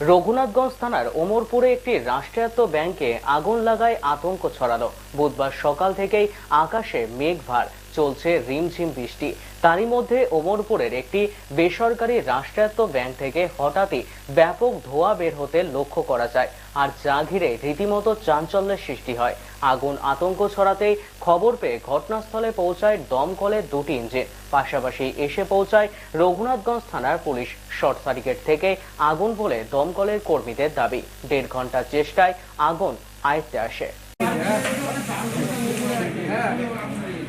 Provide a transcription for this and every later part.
Raghunathganj থানার ওমরপুরে একটি রাষ্ট্রায়ত্ত ব্যাংকে আগুন লাগায় আতঙ্ক ছড়ালো। বুধবার সকাল থেকেই আকাশে মেঘ ভার চলছে রিমঝিম বৃষ্টি। তারই মধ্যে ওমরপুরের একটি বেসরকারি রাষ্ট্রায়ত্ত ব্যাংক থেকে হঠাৎই ব্যাপক ধোঁয়া বের হতে লক্ষ্য করা যায় আর যা ঘিরে রীতিমতো চাঞ্চল্যের সৃষ্টি হয়। আগুন আতঙ্ক ছড়াতেই খবর পেয়ে ঘটনাস্থলে পৌঁছায় দমকলের দুটি ইঞ্জিন। পাশাপাশি এসে পৌঁছায় রঘুনাথগঞ্জ থানার পুলিশ। শর্ট সার্কিট থেকে আগুন বলে দমকলের কর্মীদের দাবি। দেড় ঘণ্টার চেষ্টায় আগুন আয়ত্তে আসে।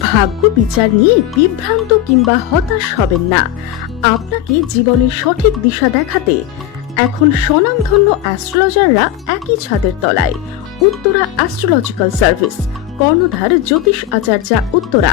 ভাগ্য বিচার নিয়ে বিভ্রান্ত কিংবা হতাশ হবেন না। আপনাকে জীবনের সঠিক দিশা দেখাতে এখন স্বনামধন্য অ্যাস্ট্রোলজাররা একই ছাদের তলায়। উত্তরা অ্যাস্ট্রোলজিক্যাল সার্ভিস কর্ণধার জ্যোতিষ আচার্যা উত্তরা।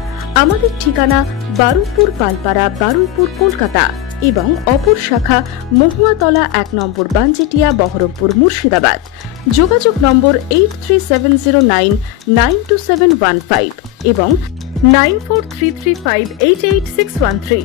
আমাদের ঠিকানা বারুইপুর পালপাড়া, বারুইপুর কলকাতা এবং অপর শাখা মহুয়াতলা এক নম্বর বাঞ্জেটিয়া, বহরমপুর মুর্শিদাবাদ। যোগাযোগ নম্বর eight three seven zero nine nine two seven one five এবং nine four three three five eight eight six one three